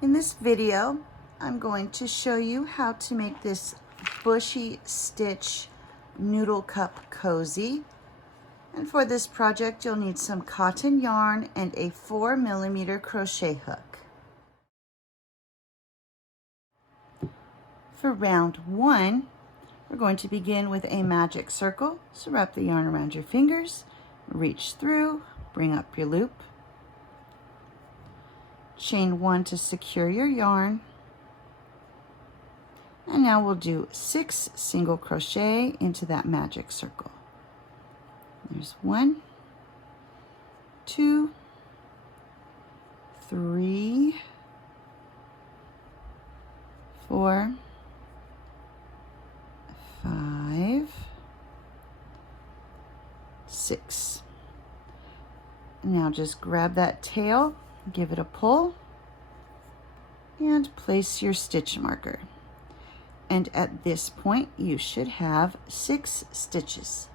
In this video, I'm going to show you how to make this bushy stitch noodle cup cozy. And for this project, you'll need some cotton yarn and a 4mm crochet hook. For round 1, we're going to begin with a magic circle. So wrap the yarn around your fingers, reach through, bring up your loop. Chain 1 to secure your yarn. And now we'll do 6 single crochet into that magic circle. There's 1, 2, 3, 4, 5, 6. Now just grab that tail, give it a pull, and place your stitch marker. And at this point, you should have 6 stitches.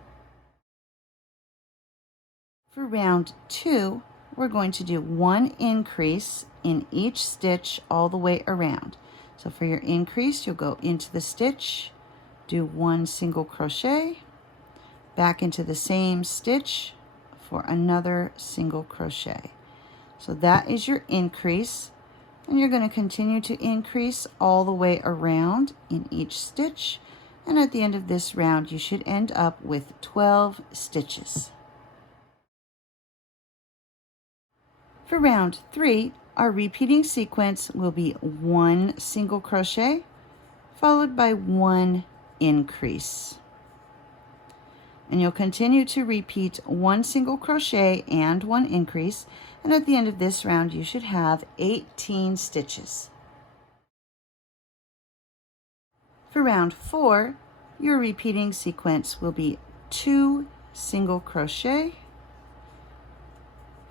For round 2, we're going to do 1 increase in each stitch all the way around. So for your increase, you'll go into the stitch, do 1 single crochet, back into the same stitch for another single crochet. So that is your increase, and you're going to continue to increase all the way around in each stitch, and at the end of this round you should end up with 12 stitches. For round 3, our repeating sequence will be 1 single crochet followed by 1 increase. And you'll continue to repeat 1 single crochet and 1 increase, and at the end of this round you should have 18 stitches. For round 4, your repeating sequence will be 2 single crochet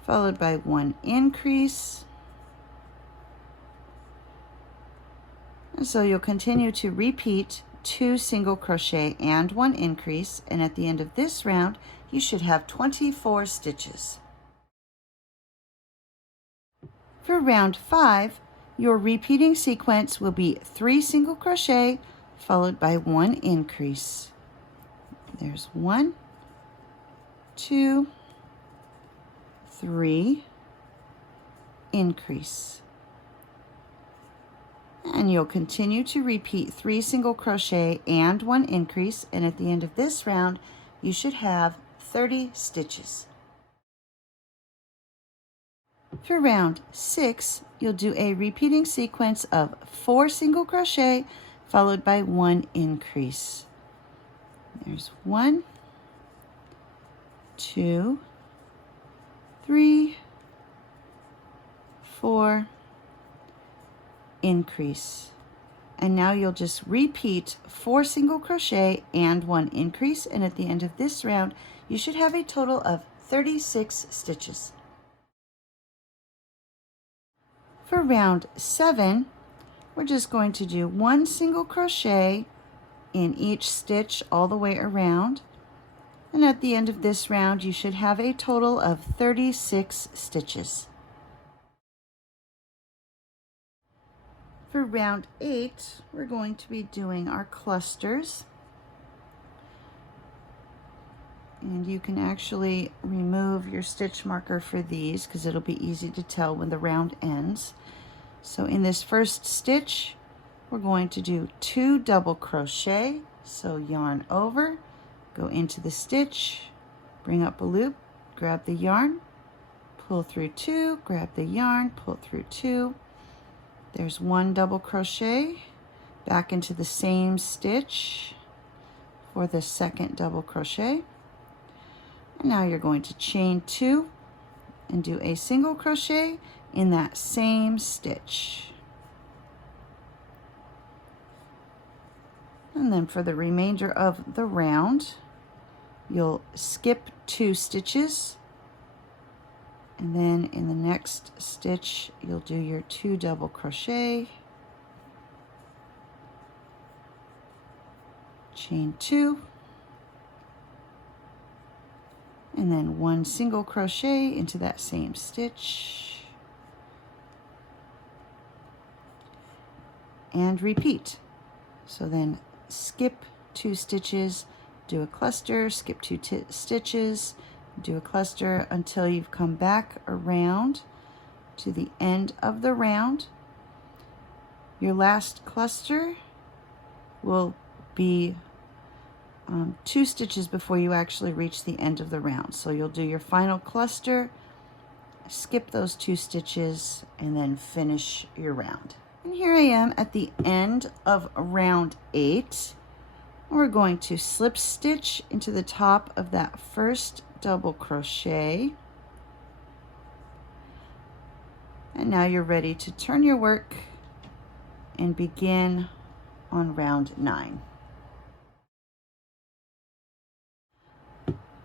followed by 1 increase. And so you'll continue to repeat 2 single crochet and 1 increase, and at the end of this round you should have 24 stitches. For round 5, your repeating sequence will be 3 single crochet followed by 1 increase. There's 1, 2, 3, increase. And you'll continue to repeat 3 single crochet and 1 increase, and at the end of this round you should have 30 stitches. For round 6, you'll do a repeating sequence of 4 single crochet followed by 1 increase. There's 1, 2, 3, 4, increase. And now you'll just repeat 4 single crochet and 1 increase, and at the end of this round you should have a total of 36 stitches. For round 7, we're just going to do 1 single crochet in each stitch all the way around, and at the end of this round you should have a total of 36 stitches. For round 8, we're going to be doing our clusters. And you can actually remove your stitch marker for these because it'll be easy to tell when the round ends. So in this first stitch, we're going to do 2 double crochet. So yarn over, go into the stitch, bring up a loop, grab the yarn, pull through 2, grab the yarn, pull through 2. There's 1 double crochet, back into the same stitch for the second double crochet. And now you're going to chain 2 and do a single crochet in that same stitch. And then for the remainder of the round, you'll skip 2 stitches, and then in the next stitch you'll do your 2 double crochet, chain 2, and then 1 single crochet into that same stitch, and repeat. So then skip 2 stitches, do a cluster, skip 2 stitches, do a cluster until you've come back around to the end of the round. Your last cluster will be 2 stitches before you actually reach the end of the round. So you'll do your final cluster, skip those 2 stitches, and then finish your round. And here I am at the end of round 8. We're going to slip stitch into the top of that first double crochet. And now you're ready to turn your work and begin on round 9.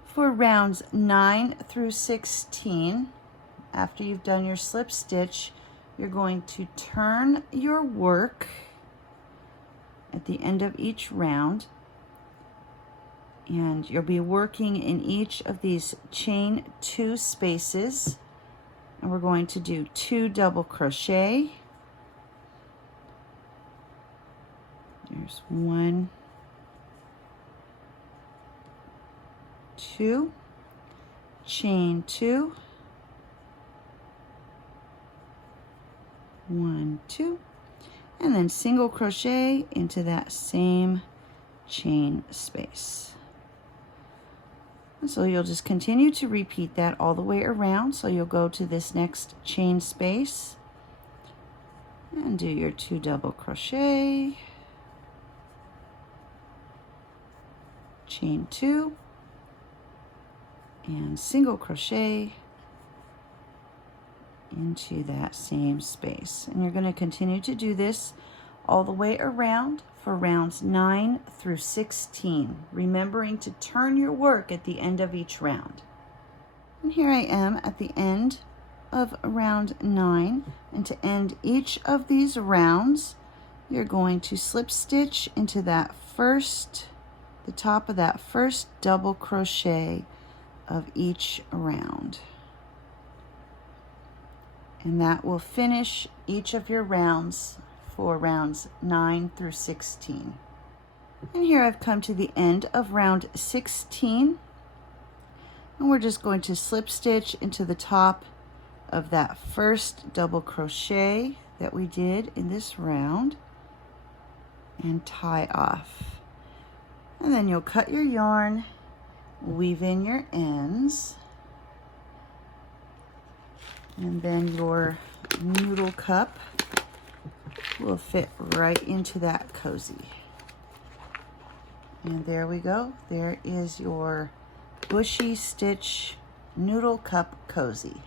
For rounds 9 through 16, after you've done your slip stitch, you're going to turn your work at the end of each round, and you'll be working in each of these chain 2 spaces, and we're going to do 2 double crochet. There's 1, 2, chain 2, 1, 2, and then single crochet into that same chain space. And so you'll just continue to repeat that all the way around. So you'll go to this next chain space and do your 2 double crochet, chain 2, and single crochet into that same space. And you're going to continue to do this all the way around for rounds 9 through 16, remembering to turn your work at the end of each round. And here I am at the end of round 9, and to end each of these rounds, you're going to slip stitch into that the top of that first double crochet of each round. And that will finish each of your rounds for rounds 9 through 16. And here I've come to the end of round 16, and we're just going to slip stitch into the top of that first double crochet that we did in this round and tie off. And then you'll cut your yarn, weave in your ends, and then your noodle cup will fit right into that cozy. And there we go. There is your Bushy Stitch Noodle Cup Cozy.